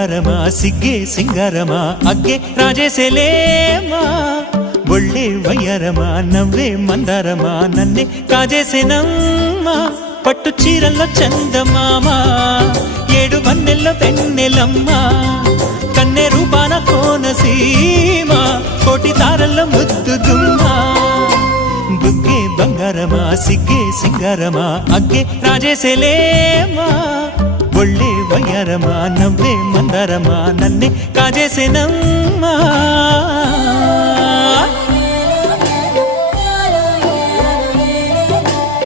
బంగారమా సిగ్గే సింగారమా అగ్గే రాజేసేలేమా ఒళ్ళే వయ్యారమా నవ్వే మందారమా నన్నే కాజేసేనమ్మా పట్టు చీరల్లో చందమామా ఏడు వన్నెల్లో వెన్నెలమ్మా కన్నె రూపాన కోనసీమ కోటి తారల్లో ముద్దుదుమ్మా బుగ్గే బంగారమా సిగ్గే సింగారమా అగ్గే రాజేసేలేమా ఒళ్ళే వయ్యారమా నవ్వే మందారమా నన్నే కాజేసేనమ్మా